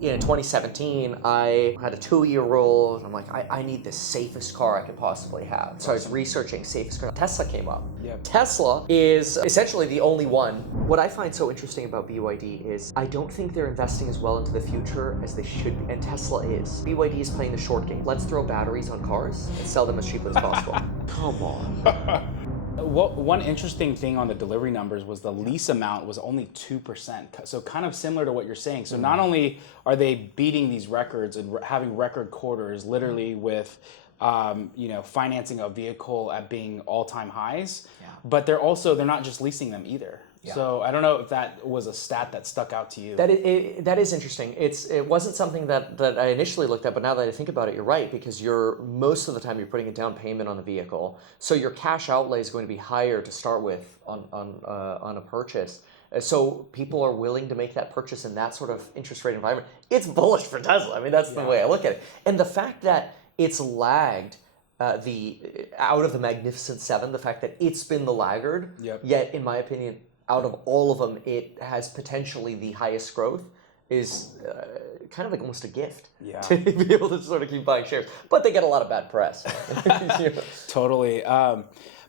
in 2017, I had a 2-year-old, and I'm like, I need the safest car I could possibly have. So I was researching safest car. Tesla came up. Yep. Tesla is essentially the only one. What I find so interesting about BYD is I don't think they're investing as well into the future as they should be, and Tesla is. BYD is playing the short game. Let's throw batteries on cars and sell them as cheaply as possible. Come on. One interesting thing on the delivery numbers was the lease amount was only 2%. So kind of similar to what you're saying. So not only are they beating these records and having record quarters, literally with financing a vehicle at being all-time highs, but they're not just leasing them either. Yeah. So I don't know if that was a stat that stuck out to you. That is interesting. It wasn't something that I initially looked at, but now that I think about it, you're right, because most of the time you're putting a down payment on the vehicle, so your cash outlay is going to be higher to start with on a purchase. So people are willing to make that purchase in that sort of interest rate environment. It's bullish for Tesla. I mean, that's the way I look at it. And the fact that it's lagged out of the Magnificent Seven, the fact that it's been the laggard, yet in my opinion, out of all of them, it has potentially the highest growth, is kind of like almost a gift to be able to sort of keep buying shares. But they get a lot of bad press. Totally.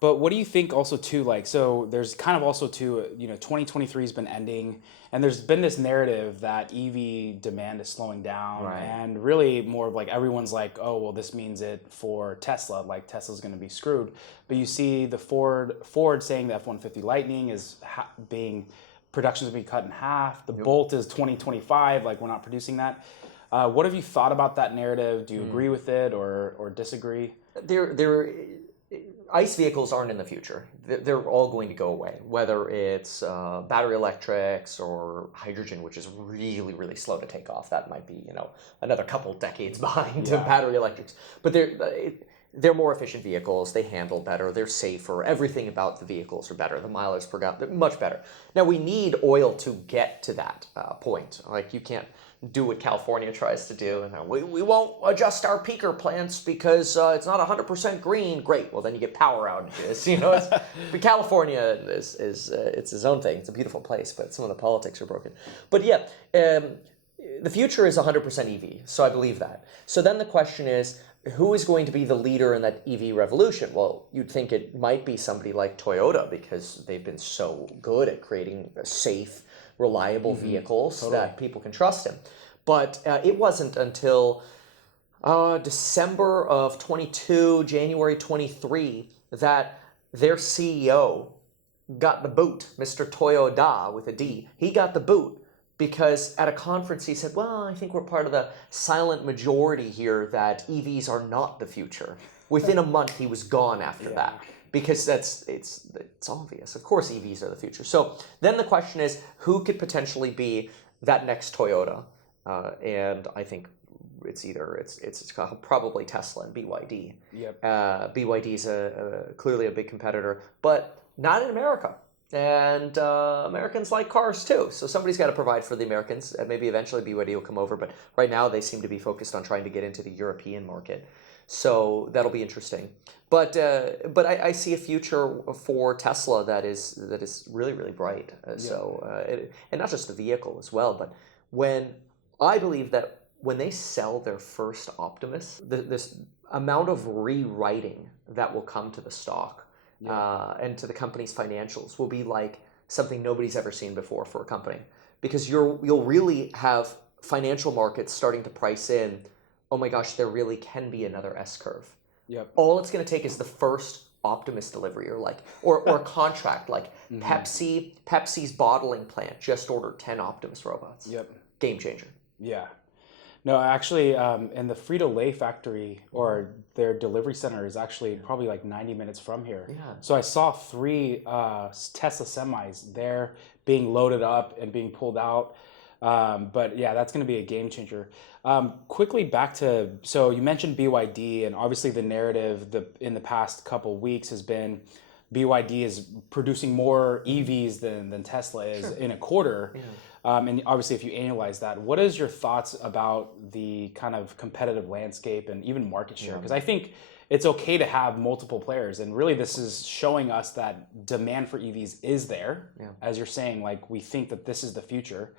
But what do you think also too, like, so there's kind of also too, 2023 has been ending, and there's been this narrative that EV demand is slowing down, and really more of like everyone's like, oh, well, this means it for Tesla, like Tesla's going to be screwed. But you see the Ford saying the F-150 Lightning is production is being cut in half. The Bolt is 2025, like we're not producing that. What have you thought about that narrative? Do you agree with it or disagree? ICE vehicles aren't in the future. They're all going to go away, whether it's battery electrics or hydrogen, which is really, really slow to take off. That might be, another couple decades behind battery electrics. But they're more efficient vehicles. They handle better. They're safer. Everything about the vehicles are better. The mileage per gallon, they're much better. Now, we need oil to get to that point. Like, you can't do what California tries to do, and we won't adjust our peaker plants because it's not 100% green. Great, well then you get power outages. But California is it's its own thing. It's a beautiful place, but some of the politics are broken. But the future is 100% EV, so I believe that. So then the question is, who is going to be the leader in that EV revolution? Well, you'd think it might be somebody like Toyota, because they've been so good at creating safe, reliable vehicles that people can trust in. But it wasn't until December of 22, January 23, that their CEO got the boot, Mr. Toyoda with a D. He got the boot because at a conference he said, well, I think we're part of the silent majority here that EVs are not the future. Within a month, he was gone after that. Because it's obvious. Of course EVs are the future. So then the question is, who could potentially be that next Toyota? And I think it's probably Tesla and BYD. BYD is clearly a big competitor, but not in America. And Americans like cars too. So somebody's got to provide for the Americans. Maybe eventually BYD will come over, but right now they seem to be focused on trying to get into the European market. So that'll be interesting. But I see a future for Tesla that is really, really bright. And not just the vehicle as well, but I believe that when they sell their first Optimus, this amount of rewriting that will come to the stock and to the company's financials will be like something nobody's ever seen before for a company. Because you'll really have financial markets starting to price in, oh my gosh, there really can be another S-curve. All it's going to take is the first Optimus delivery or a contract like Pepsi's bottling plant just ordered 10 Optimus robots. Game changer. No, actually, in the Frito-Lay factory or their delivery center is actually probably like 90 minutes from here. So I saw 3 Tesla semis there being loaded up and being pulled out. But yeah, that's going to be a game changer. Quickly back to, so you mentioned BYD, and obviously the narrative in the past couple weeks has been BYD is producing more EVs than Tesla is in a quarter. And obviously if you analyze that, what is your thoughts about the kind of competitive landscape and even market share? Because I think it's okay to have multiple players, and really this is showing us that demand for EVs is there. As you're saying, like, we think that this is the future.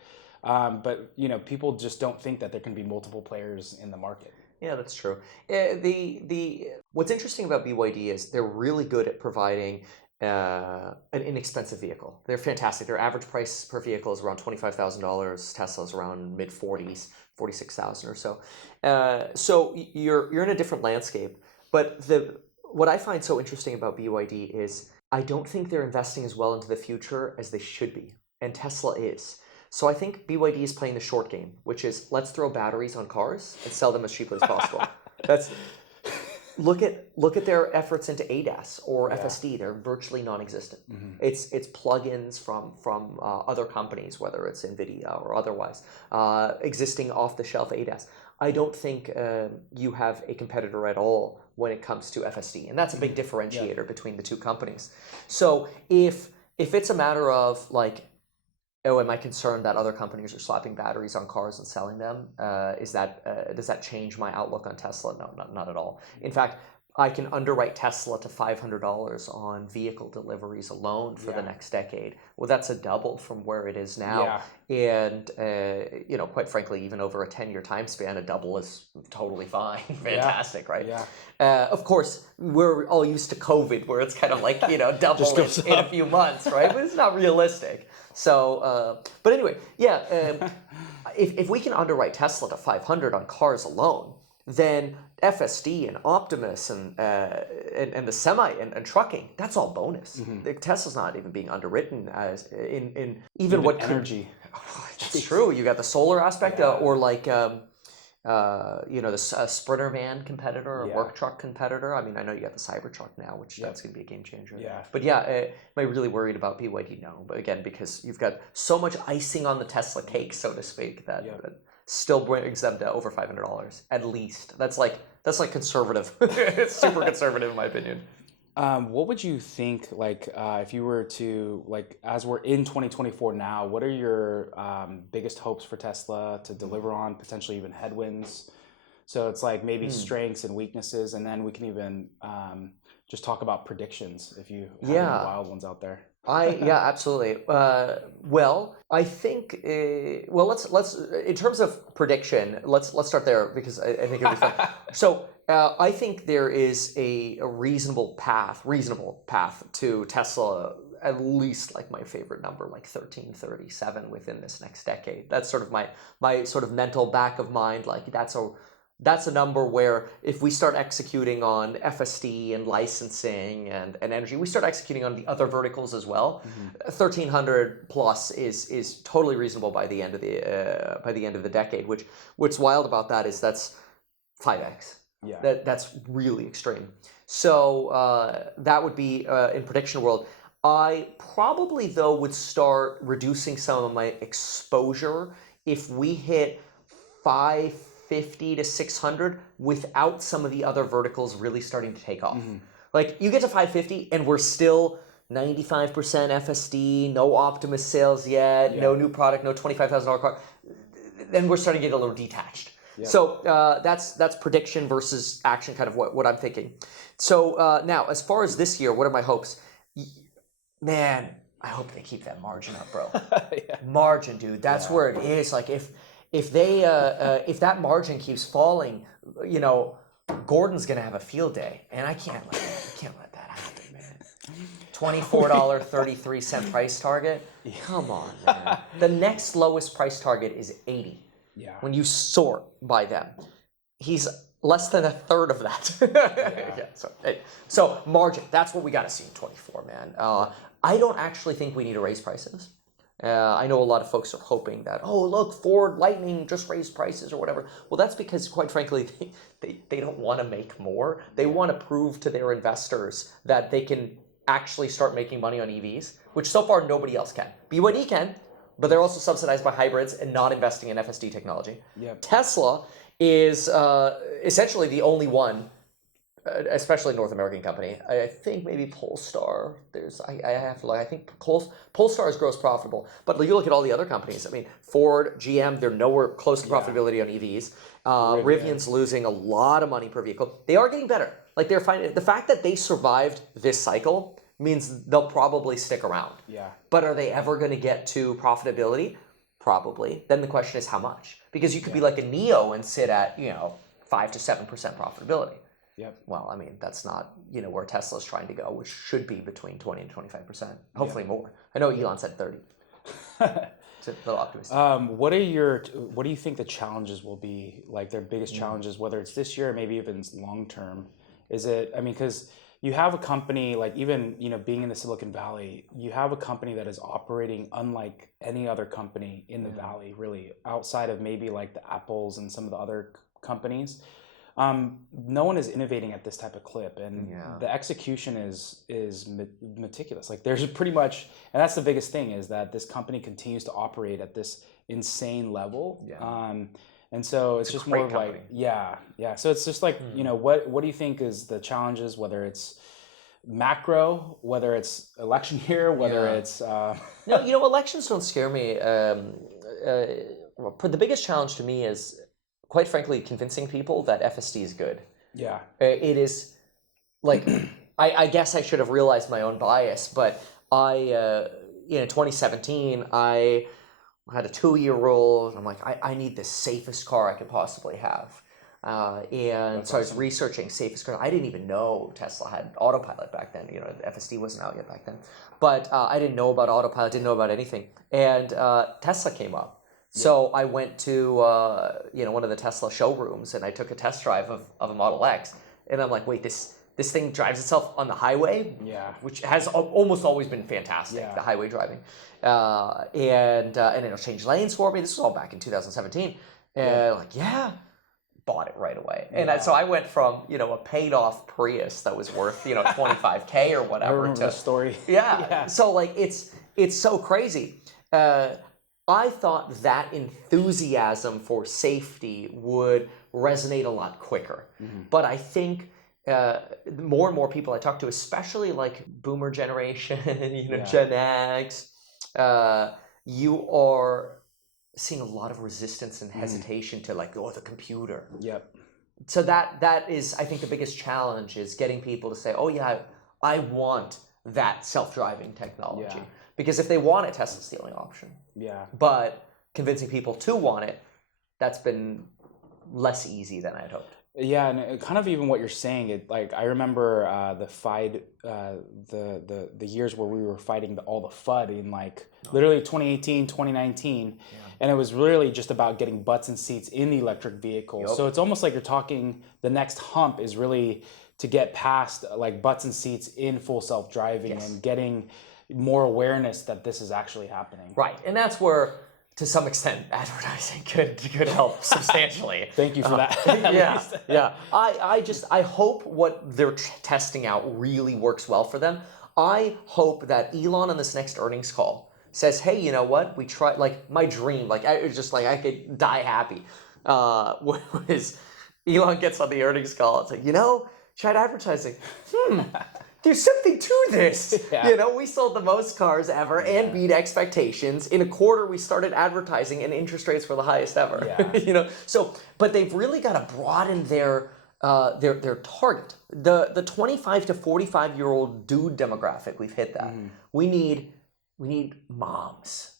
But people just don't think that there can be multiple players in the market. Yeah, that's true. The what's interesting about BYD is they're really good at providing an inexpensive vehicle. They're fantastic. Their average price per vehicle is around $25,000. Tesla's around mid 40s, 46,000 or so. So you're in a different landscape. But what I find so interesting about BYD is I don't think they're investing as well into the future as they should be, and Tesla is. So I think BYD is playing the short game, which is let's throw batteries on cars and sell them as cheaply as possible. That's look at their efforts into ADAS or FSD. They're virtually non-existent. It's plugins from other companies, whether it's NVIDIA or otherwise, existing off-the-shelf ADAS. I don't think you have a competitor at all when it comes to FSD, and that's a big differentiator between the two companies. So if it's a matter of like, oh, am I concerned that other companies are slapping batteries on cars and selling them? Does that change my outlook on Tesla? No, not at all. In fact, I can underwrite Tesla to $500 on vehicle deliveries alone for the next decade. Well, that's a double from where it is now. And quite frankly, even over a 10-year time span, a double is totally fine. Fantastic, right? Of course, we're all used to COVID, where it's kind of like double in a few months, right? But it's not realistic. So, but anyway, if we can underwrite Tesla to 500 on cars alone, then FSD and Optimus and the semi and trucking, that's all bonus. Tesla's not even being underwritten as in even what energy. It's true. You got the solar aspect, or like the Sprinter van competitor or work truck competitor. I mean, I know you got the Cybertruck now, which that's going to be a game changer. But am I really worried about BYD? No. But again, because you've got so much icing on the Tesla cake, so to speak, that still brings them to over $500 at least. That's like conservative. It's super conservative in my opinion. What would you think, if you were to, as we're in 2024 now, what are your biggest hopes for Tesla to deliver on, potentially even headwinds? So it's like maybe strengths and weaknesses, and then we can even just talk about predictions if you have any wild ones out there. Absolutely. Well, I think. Let's in terms of prediction. Let's start there because I think it'll be fun. So I think there is a reasonable path to Tesla. At least like my favorite number, like 1337 within this next decade. That's sort of my sort of mental back of mind. Like that's a number where if we start executing on FSD and licensing and energy, we start executing on the other verticals as well. 1300 plus is totally reasonable by the end of the decade. What's wild about that is that's 5x. That's really extreme. So that would be in prediction world. I probably though would start reducing some of my exposure if we hit 550 to 600 without some of the other verticals really starting to take off. Like you get to 550 and we're still 95% FSD, no Optimus sales yet, no new product, no $25,000 car. Then we're starting to get a little detached. So that's prediction versus action, kind of what I'm thinking. So now, as far as this year, what are my hopes? Man, I hope they keep that margin up, bro. Margin, dude. That's where it is. Like if that margin keeps falling, Gordon's gonna have a field day, and I can't let that happen, man. $24.33 price target. Come on, man. The next lowest price target is 80. When you sort by them, he's less than a third of that. So margin. That's what we got to see in 24, man. I don't actually think we need to raise prices. I know a lot of folks are hoping that, oh, look, Ford Lightning just raised prices or whatever. Well, that's because, quite frankly, they don't want to make more. They want to prove to their investors that they can actually start making money on EVs, which so far nobody else can. BYD can, but they're also subsidized by hybrids and not investing in FSD technology. Tesla is essentially the only one, especially North American company. I think maybe Polestar. I think Polestar is gross profitable, but you look at all the other companies. I mean, Ford, GM, they're nowhere close to profitability on EVs. Rivian's losing a lot of money per vehicle. They are getting better. Like they're finding the fact that they survived this cycle means they'll probably stick around. But are they ever going to get to profitability? probably. Then the question is how much? Because you could be like a Neo and sit at, 5 to 7% profitability. Yep. Well, I mean, that's not, where Tesla's trying to go, which should be between 20 and 25%, hopefully more. I know Elon said 30. It's a little optimistic. What do you think the challenges will be, like their biggest challenges, whether it's this year or maybe even long term? Is it, I mean, because you have a company like even, being in the Silicon Valley, you have a company that is operating unlike any other company in the Valley, really, outside of maybe like the Apples and some of the other companies. No one is innovating at this type of clip, and the execution is meticulous. Like there's pretty much, and that's the biggest thing, is that this company continues to operate at this insane level. And so it's just more of company. like, So it's just like, what do you think is the challenges, whether it's macro, whether it's election year, whether it's... No, elections don't scare me. The biggest challenge to me is, quite frankly, convincing people that FSD is good. Yeah. It is, like, I guess I should have realized my own bias, but in 2017, I had a 2-year-old. I'm like, I need the safest car I could possibly have. And so I was researching safest car. I didn't even know Tesla had autopilot back then. The FSD wasn't out yet back then. But I didn't know about autopilot, didn't know about anything. And Tesla came up. So I went to one of the Tesla showrooms and I took a test drive of a Model X, and I'm like, wait, this thing drives itself on the highway, which has almost always been fantastic, the highway driving, and it'll change lanes for me. This was all back in 2017, and bought it right away. And so I went from a paid off Prius that was worth $25K or whatever. I remember the story. So like it's so crazy. I thought that enthusiasm for safety would resonate a lot quicker. But I think more and more people I talk to, especially like boomer generation, Gen X, you are seeing a lot of resistance and hesitation to like, the computer. So that is, I think, the biggest challenge is getting people to say, oh yeah, I want that self-driving technology. Because if they want it, Tesla's the only option. But convincing people to want it, that's been less easy than I'd hoped. Yeah, and kind of even what you're saying, I remember the years where we were fighting all the FUD in literally 2018, 2019, and it was really just about getting butts and seats in the electric vehicle. So it's almost like you're talking, the next hump is really to get past like butts and seats in full self-driving and getting more awareness that this is actually happening. Right, and that's where, to some extent, advertising could help substantially. Thank you for that. I hope what they're testing out really works well for them. I hope that Elon on this next earnings call says, hey, you know what? We tried, my dream, I could die happy. Was Elon gets on the earnings call, it's like, tried advertising. There's something to this. We sold the most cars ever and beat expectations. In a quarter, we started advertising and interest rates were the highest ever. But they've really got to broaden their target. The 25 to 45-year-old dude demographic, we've hit that. We need moms.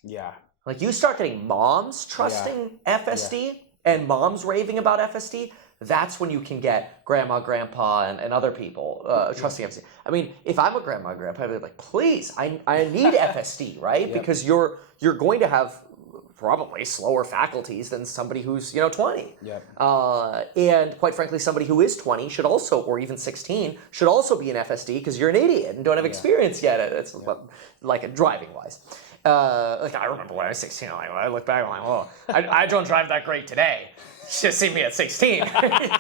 Like you start getting moms trusting FSD and moms raving about FSD. That's when you can get grandma, grandpa, and other people trusting FSD. I mean, if I'm a grandma or grandpa, I'd be like, please, I need FSD, right? Because you're going to have probably slower faculties than somebody who's 20. And quite frankly, somebody who is 20 should also, or even 16, should also be an FSD because you're an idiot and don't have experience yet. It's like driving wise. I remember when I was 16, I look back, I'm like, oh, I don't drive that great today. Just see me at 16. Okay.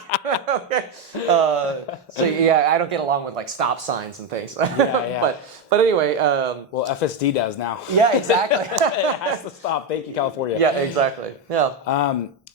I don't get along with stop signs and things. But anyway. Well, FSD does now. Yeah, exactly. It has to stop. Thank you, California. Yeah, exactly. Yeah.